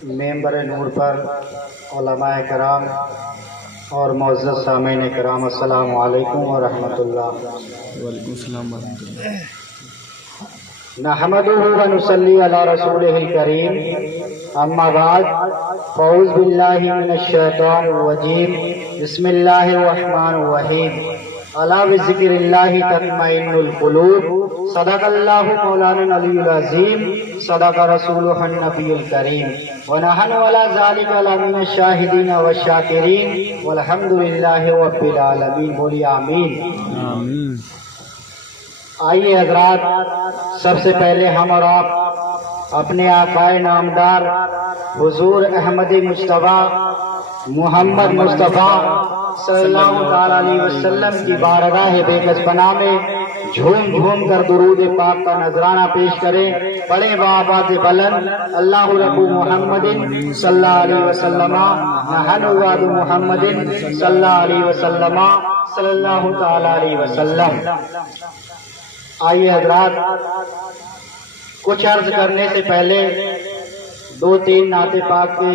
Member नूर पर उलमाए कराम और मुअज़्ज़ज़ सामीन कराम, अस्सलामु अलैकुम व रहमतुल्लाह। वालेकुम सलाम व रहमतुल्लाह। नहमदुहु व नुसल्ली अला रसूलिहिल करीम, अम्मा बाद, फ़ऊज़ बिल्लाहि मिनश शैतानिर रजीम, बिस्मिल्लाहिर रहमानिर रहीम। अला बिज़िक्रिल्लाहि तत्मइन्नुल क़ुलूब। सदक़ल्लाहु मौलाना अलियुल अज़ीम, सदक़ रसूलुहुन नबियुल करीम, व नहनु अला ज़ालिका लमिनश शाहिदीन व शाकिरीन, वल्हम्दुलिल्लाहि रब्बिल आलमीन। बोलिए आमीन। आमीन। आइए हज़रात, सबसे पहले हम और आप अपने आकाए नामदार हुजूर अहमदी मुज्तबा मोहम्मद मुस्तफ़ा सल्लल्लाहु अलैहि वसल्लम की बारगाह बेकसपना में झूम झूम कर दुरूद पाक का नजराना पेश करें। बड़े बाबाज बुलंद अल्लाहु रब्बु मुहम्मदिन सल्लल्लाहु अलैहि वसल्लम, नहनु वादु मुहम्मदिन सल्लल्लाहु अलैहि वसल्लम, सल्लल्लाहु तआला अलैहि वसल्लम। आइए हजरात, कुछ अर्ज करने से पहले दो तीन नाते पाक के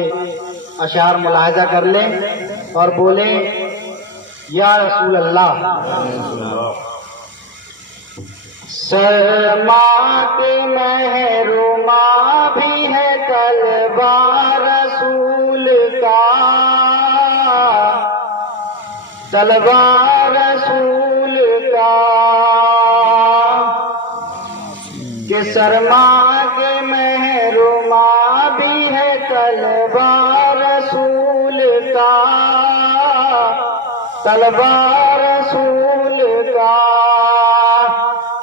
अशार मुलाहिजा कर लें और बोले या रसूल अल्लाह। सरमा के महरूमा भी है तलवार रसूल का, तलवार रसूल का, कि सरमा के महरूमा भी है तलवार रसूल का, तलवार रसूल का,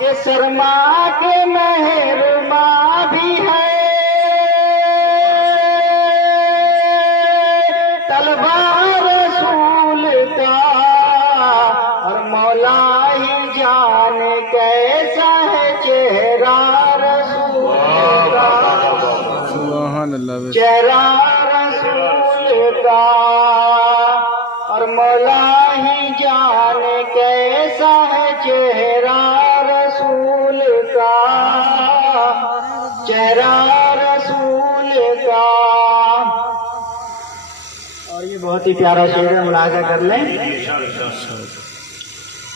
कि सरमा के महरूमा भी है तलवार रसूल का, और मौला ही जाने कैसा है चेहरा रसूल का, सुभान अल्लाह। चेहरा रसूल का, और मौला ही जाने कैसा है चेहरा रसूल का, चेहरा रसूल का। और ये बहुत ही प्यारा शेर है, मुलाहिजा कर लें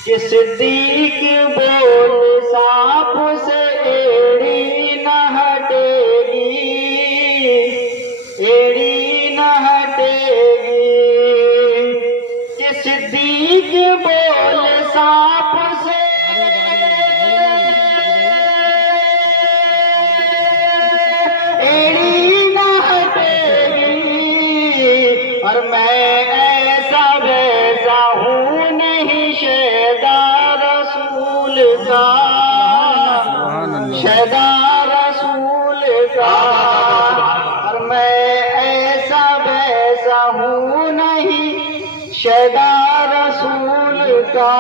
कि सिद्दीक बोल सांप से एड़ी न हटेगी, एड़ी न हटेगी, कि सिद्दीक बोल सांप से एड़ी न हटेगी, और मैं ऐसा वैसा हूँ नहीं शैदा रसूल का, शैदा रसूल का, और मैं ऐसा वैसा हूँ नहीं शैदा रसूल का,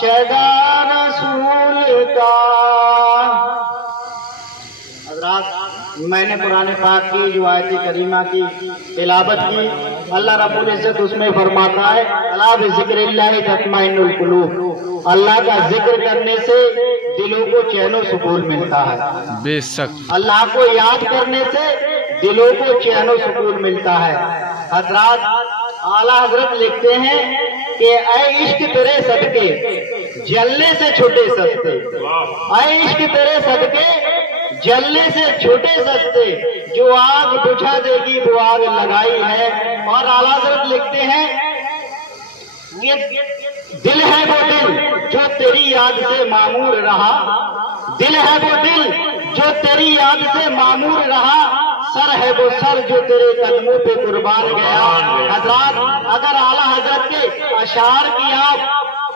शैदा रसूल का। हज़रात, मैंने कुरान पाक की जो आयत करीमा की तिलावत की, अल्लाह रब्बुल इज्जत उसमें फरमाता है अला बिज़िक्रिल्लाहि तत्मइन्नुल क़ुलूब, अल्लाह का जिक्र करने से दिलों को चैन सुकून मिलता है। बेशक अल्लाह को याद करने से दिलों को चैन सुकून मिलता है। हज़रात, आला हजरत लिखते हैं कि ऐ इश्क तेरे सदके जलने से छूटे सस्ते, ऐ इश्क तेरे सदके जलने से छूटे सस्ते, जो आग बुझा देगी वो आग लगाई है। और आला हजरत लिखते हैं कि दिल है वो दिल जो तेरी याद से मामूर रहा, दिल है वो दिल जो तेरी याद से मामूर रहा, सर है वो सर जो तेरे कदमों पे कुर्बान गया। हजरात, अगर आला हजरत के अशार की आप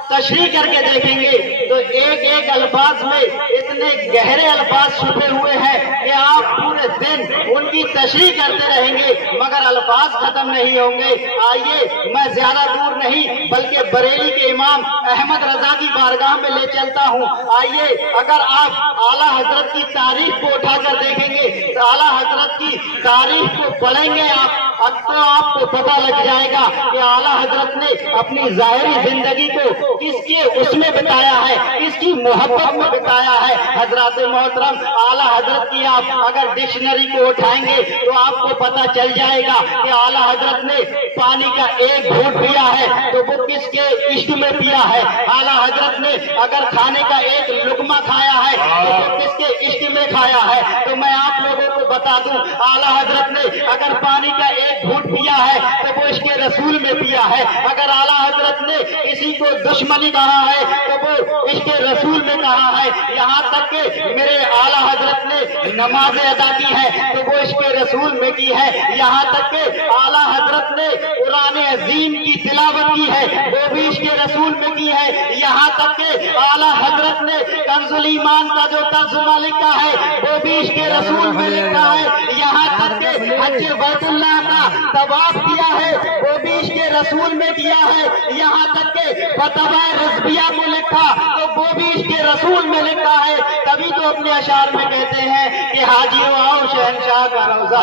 तशरीह करके देखेंगे तो एक एक अल्फाज में इतने गहरे अल्फाज छुपे हुए हैं कि आप पूरे दिन उनकी तशरीह करते रहेंगे मगर अल्फाज खत्म नहीं होंगे। आइए, मैं ज्यादा दूर नहीं बल्कि बरेली के इमाम अहमद रजा की बारगाह में ले चलता हूँ। आइए, अगर आप आला हजरत की तारीफ को उठाकर देखेंगे तो आला हजरत की तारीफ को पढ़ेंगे आप, अब तो आपको पता लग जाएगा कि आला हजरत ने अपनी ज़ाहिरी जिंदगी को किसके उसमें बिताया है, किसकी मोहब्बत में बिताया है। हजरत मोहतरम आला हजरत की आप अगर डिक्शनरी को उठाएंगे तो आपको पता चल जाएगा कि आला हजरत ने पानी का एक घूंट पिया है तो वो किसके इश्क में पिया है। आला हजरत ने अगर खाने का एक लुकमा खाया है तो वो किसके इश्क में खाया है। तो मैं आप लोगों को बता दूं, आला हजरत ने अगर पानी का एक घूंट पिया है तो वो इसके रसूल में पिया है। अगर आला हजरत ने किसी को दुश्मनी कहा है तो वो इसके रसूल में कहा है। यहाँ तक कि मेरे आला हजरत ने नमाज अदा की है तो वो इसके रसूल में की है। यहाँ तक कि आला हजरत ने कुरान अजीम की तिलावत की है वो भी इसके रसूल में की है। यहाँ तक कि आला हजरत ने कंजुल ईमान का जो तर्जुमा लिखा है वो भी इसके रसूल में लिखा है। यहाँ तक कि हज बैतुल्लाह का तवाफ किया है वो भी इसके रसूल में किया है। यहाँ तक कि फतवा रिजविया को लिखा तो वो भी इसके रसूल में लिखा है। तभी तो अपने अशार में कहते हैं कि हाजियों आओ शहनशाह का रौजा,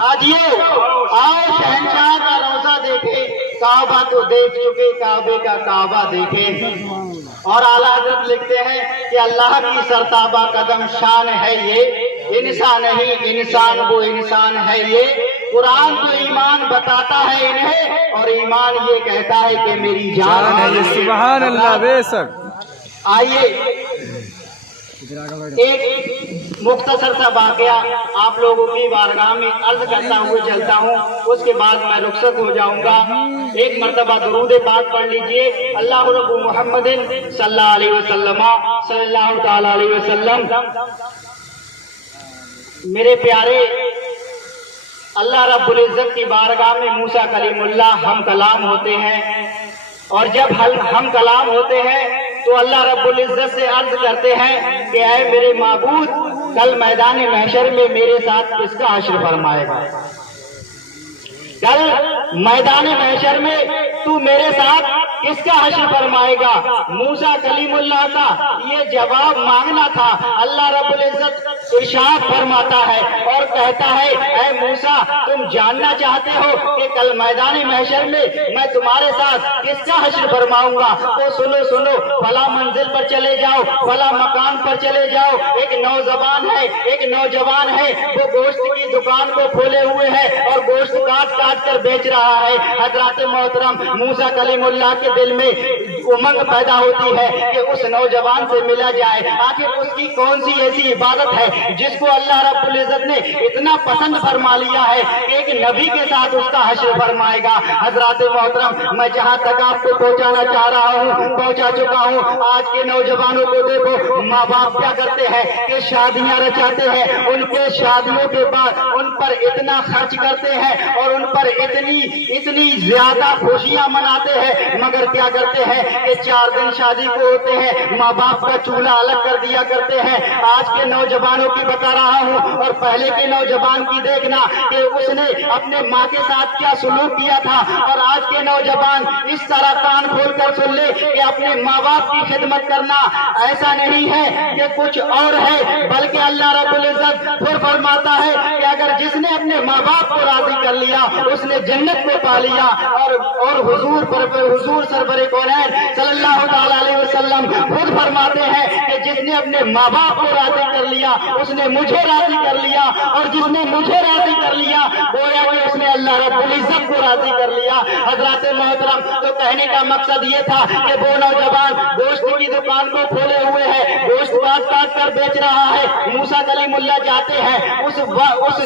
हाजियों आओ शहनशाह का रौजा देखे, काबा तो देख चुके, काबे का काबा देखे। और आला हजरत लिखते हैं कि अल्लाह की सरताबा कदम शान है ये, इंसान नहीं इंसान वो इंसान है ये। कुरान तो ईमान बताता है इन्हें और ईमान ये कहता है कि मेरी जान है। सुभान अल्लाह, बेशक। आइए एक मुख्तसर सा वाकया आप लोगों की बारगाह में अर्ज करता हुए चलता हूँ, उसके बाद मैं रुखसत हो जाऊंगा। एक मर्तबा दुरूद पाक पढ़ लीजिए। अल्लाह रब्बु मुहम्मदिन सल्लल्लाहु अलैहि वसल्लम, सल्लल्लाहु ताला अलैहि वसल्लम। मेरे प्यारे, अल्लाह रब्बुल इज्जत की बारगाह में मूसा कलीमुल्लाह हम कलाम होते हैं और जब हम कलाम होते हैं तो अल्लाह रब्बुल इज्जत से अर्ज करते हैं कि ऐ मेरे माबूद, कल मैदान महशर में मेरे साथ किसका हश्र फरमाएगा। कल मैदान महशर में तू मेरे साथ किसका हश्र फरमाएगा। मूसा कलीमुल्लाह का ये जवाब मांगना था। अल्लाह रब्बुल इज्जत इरशाद फरमाता है और कहता है, ऐ मूसा तुम जानना चाहते हो कि कल मैदान महशर में मैं तुम्हारे साथ किसका हश्र फरमाऊंगा। तो सुनो सुनो, फला मंजिल पर चले जाओ, फला मकान पर चले जाओ। एक नौजवान है, एक नौजवान है, वो गोश्त की दुकान को खोले हुए है और गोश्त काट काट कर बेच रहा है। हजरत मोहतरम मूसा कलीमुल्लाह के दिल में उमंग पैदा होती है कि उस नौजवान से मिला जाए। आखिर उसकी कौन सी ऐसी इबादत है जिसको अल्लाह रब्बुल इज्जत ने इतना पसंद फरमा लिया है कि एक नबी के साथ उसका हश्र फरमाएगा। हजरत मोहतरम, मैं जहाँ तक आपको पहुँचाना चाह रहा हूँ पहुँचा चुका हूँ। आज के नौजवानों को देखो, माँ बाप क्या करते हैं कि शादियाँ रचाते हैं, उनके शादियों के बाद उन पर इतना खर्च करते हैं और उन पर इतनी ज्यादा खुशियाँ मनाते हैं, मगर क्या करते हैं कि 4 दिन शादी को होते हैं माँ बाप का चूल्हा अलग कर दिया करते हैं। आज के नौजवानों की बता रहा हूँ और पहले के नौजवान की देखना कि उसने अपने माँ के साथ क्या सुलूक किया था। और आज के नौजवान इस तरह कान खोल कर सुन ले कि अपने माँ बाप की खिदमत करना ऐसा नहीं है कि कुछ और है, बल्कि अल्लाह रब्बुल इज्जत फिर फरमाता है कि अगर जिसने अपने माँ बाप को राजी कर लिया उसने जन्नत में पा लिया। और हुजूर सरवर कौनैन सल्लल्लाहु ताला अलैहि वसल्लम खुद फरमाते हैं कि जिसने अपने माँ बाप को राजी कर लिया उसने मुझे राजी कर लिया, और जिसने मुझे राजी कर लिया गोया कि उसने अल्लाह रब्बुल इज्जत को राजी कर लिया। हजरत मोहतरम, तो कहने का मकसद ये था कि वो नौजवान गोश्त की दुकान को खोले हुए है, गोश्त काट काट कर बेच रहा है। मूसा कलीमुल्लाह जाते हैं उस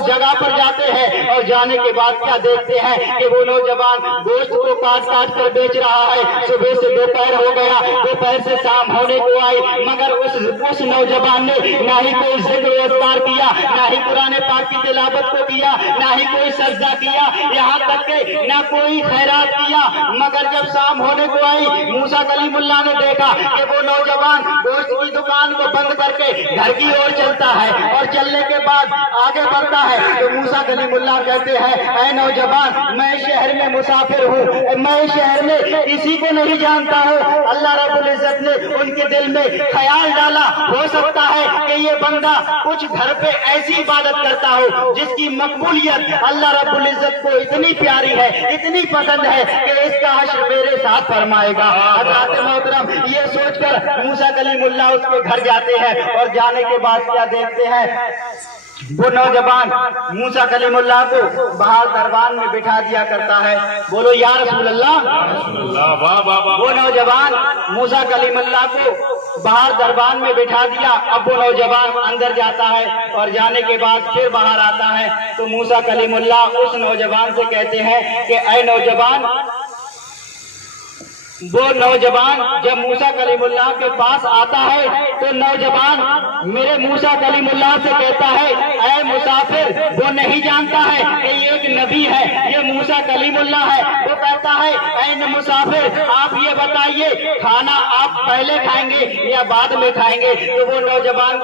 जगह पर जाते हैं और जाने के बाद क्या देखते हैं कि वो नौजवान गोश्त को काट काट कर बेच रहा है। सुबह से दोपहर हो गया, दोपहर से शाम होने को आई, मगर उस नौजवान ने ना ही कोई जिक्र अज़कार किया, ना ही कुरान पाक की तिलावत को किया, ना ही कोई सजदा किया, यहाँ तक के ना कोई खैरात किया। मगर जब शाम होने को आई, मूसा कलीमुल्लाह ने देखा कि वो नौजवान गोश्त की दुकान को बंद करके घर की ओर चलता है और चलने के बाद आगे बढ़ता है। तो मूसा کلیم اللہ کہتے ہیں اے نوجوان میں شہر میں مسافر ہوں، میں شہر میں کسی کو نہیں جانتا ہوں۔ اللہ رب العزت نے ان کے دل میں خیال ڈالا، ہو سکتا ہے کہ یہ بندہ کچھ گھر پہ ایسی عبادت کرتا ہو جس کی مقبولیت اللہ رب العزت کو اتنی پیاری ہے، اتنی پسند ہے کہ اس کا حشر میرے ساتھ فرمائے گا۔ حضرات محترم یہ سوچ کر موسیٰ کلیم اللہ اس کے گھر جاتے ہیں، اور جانے کے بعد کیا دیکھتے ہیں، وہ نوجوان موسیٰ کلیم اللہ کو باہر دربان میں بٹھا دیا کرتا ہے۔ بولو یا رسول اللہ۔ وہ نوجوان موسیٰ کلیم اللہ کو باہر دربان میں بٹھا دیا، اب وہ نوجوان اندر جاتا ہے، اور جانے کے بعد پھر باہر آتا ہے تو موسیٰ کلیم اللہ اس نوجوان سے کہتے ہیں کہ اے نوجوان، وہ نوجوان جب موسیٰ کلیم اللہ کے پاس آتا ہے تو نوجوان میرے موسیٰ کلیم اللہ سے کہتا ہے اے مسافر، وہ نہیں جانتا ہے کہ یہ ایک نبی ہے، یہ موسیٰ کلیم اللہ ہے۔ وہ کہتا ہے اے مسافر آپ یہ بتائیے کھانا آپ پہلے کھائیں گے یا بعد میں کھائیں گے؟ تو وہ نوجوان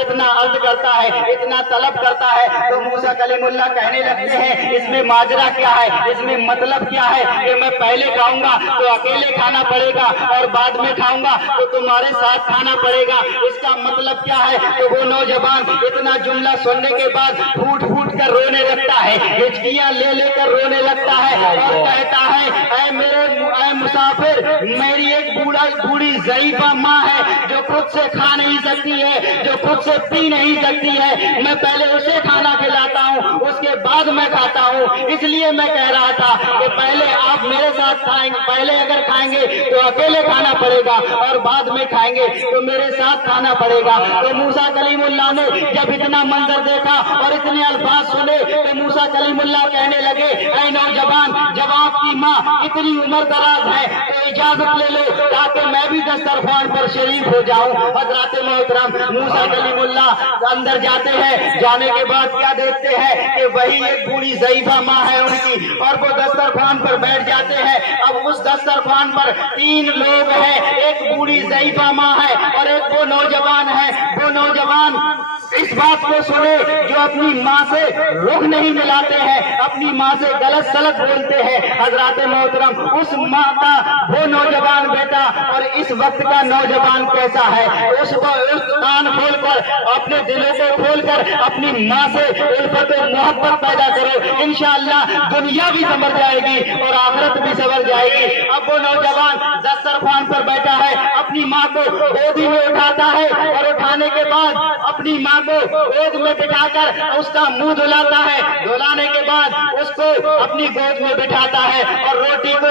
اتنا عرض کرتا ہے، اتنا طلب کرتا ہے، تو موسیٰ کلیم اللہ کہنے لگتے ہیں اس میں ماجرا کیا ہے، اس میں مطلب کیا ہے کہ میں پہلے کھاؤں گا تو اکیلے کھانا پڑے گا اور بعد میں کھاؤں گا تو تمہارے ساتھ کھانا پڑے گا، اس کا مطلب کیا ہے؟ تو وہ نوجوان اتنا جملہ سننے کے بعد پھوٹ پھوٹ کر رونے لگتا ہے، ہچکیاں لے لے کر رونے لگتا ہے اور کہتا ہے اے مسافر، میری ایک بوڑھی ضعیفہ ماں ہے جو خود سے کھا نہیں سکتی ہے، جو خود سے پی نہیں سکتی ہے، میں پہلے اسے کھانا کھلاتا ہوں اس کے بعد میں کھاتا ہوں، اس لیے میں کہہ رہا تھا کہ پہلے آپ میرے ساتھ کھائیں گے، پہلے اگر کھائیں گے تو اکیلے کھانا پڑے گا اور بعد میں کھائیں گے تو میرے ساتھ کھانا پڑے گا۔ تو موسیٰ کلیم اللہ نے جب اتنا منظر دیکھا اور اتنے الفاظ سنے تو موسیٰ کلیم اللہ کہنے لگے اے نوجوان، جب آپ کی ماں اتنی عمر دراز ہے تو اجازت لے لو تاکہ میں بھی دسترخوان پر شریف ہو جاؤں۔ حضرات محترم موسیٰ کلیم اللہ اندر جاتے ہیں، جانے کے بعد کیا دیکھتے ہیں کہ وہی ایک بوڑھی ضعیفہ ماں ہے ان کی، اور وہ دسترخوان پر بیٹھ جاتے ہیں۔ اب اس دسترخوان پر 3 لوگ ہیں، ایک بوڑھی ضعیفہ ماں ہے اور ایک وہ نوجوان ہے۔ وہ نوجوان اس بات کو سنے جو اپنی ماں سے رخ نہیں ملاتے ہیں، اپنی ماں سے غلط سلط بولتے ہیں۔ حضرات محترم اس ماں کا وہ نوجوان بیٹا اور اس وقت کا نوجوان کیسا ہے، اس کو کان کھول کر اپنے دلوں کو کھول کر اپنی ماں سے الفت و محبت پیدا کرو، انشاءاللہ دنیا بھی سنور جائے گی اور آخرت بھی سنور جائے گی۔ اب وہ نوجوان دسترخوان پر بیٹھا ہے، اپنی ماں کو گودی میں اٹھاتا ہے اور اٹھانے کے بعد اپنی ماں کو گود میں بٹھا کر اس کا منہ دھلاتا ہے، دھلانے کے بعد اس کو اپنی گود میں بٹھاتا ہے اور روٹی کو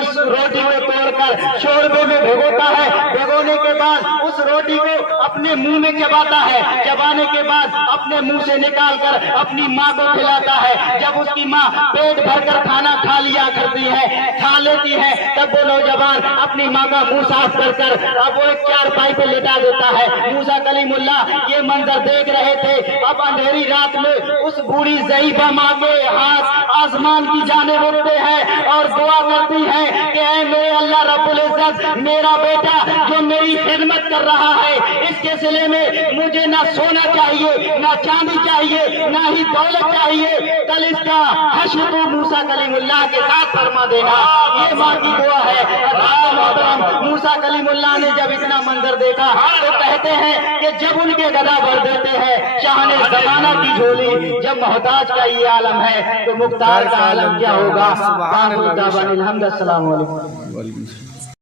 توڑ کر شوربے میں بھگوتا ہے، بھگونے کے بعد اس روٹی کو اپنے منہ میں چباتا ہے، چبانے کے بعد اپنے منہ سے نکال کر اپنی ماں کو کھلاتا ہے۔ جب اس کی ماں پیٹ بھر کر کھانا کھا لیا کرتی ہے، کھا لیتی ہے، تب وہ نوجوان اپنی ماں کا منہ صاف کر کر اب وہ ایک چارپائی پہ لٹا دیتا ہے۔ موسیٰ کلیم اللہ یہ منظر دیکھ رہے تھے۔ اب اندھیری رات میں اس بوڑھی ضعیفہ ماں کے ہاتھ آسمان کی جانب اٹھتے ہیں اور دعا کرتی ہے کہ اے میرے اللہ رب العزت، میرا بیٹا جو میری خدمت کر رہا ہے اس کے سلے میں مجھے نہ سونا چاہیے، نہ چاندی چاہیے، نہ ہی دولت چاہیے، کل اس کا حشر تو موسیٰ کلیم اللہ کے ساتھ فرما دینا۔ یہ ماں کی دعا ہے۔ موسیٰ کلیم اللہ نے جب اتنا منظر دیکھا تو کہتے ہیں کہ جب ان کے گدا بھر دیتے ہیں شاہن زمانہ کی جھولی، جب محتاج کا یہ عالم ہے تو مختار کا عالم کیا ہوگا؟ الحمد السلام علیکم۔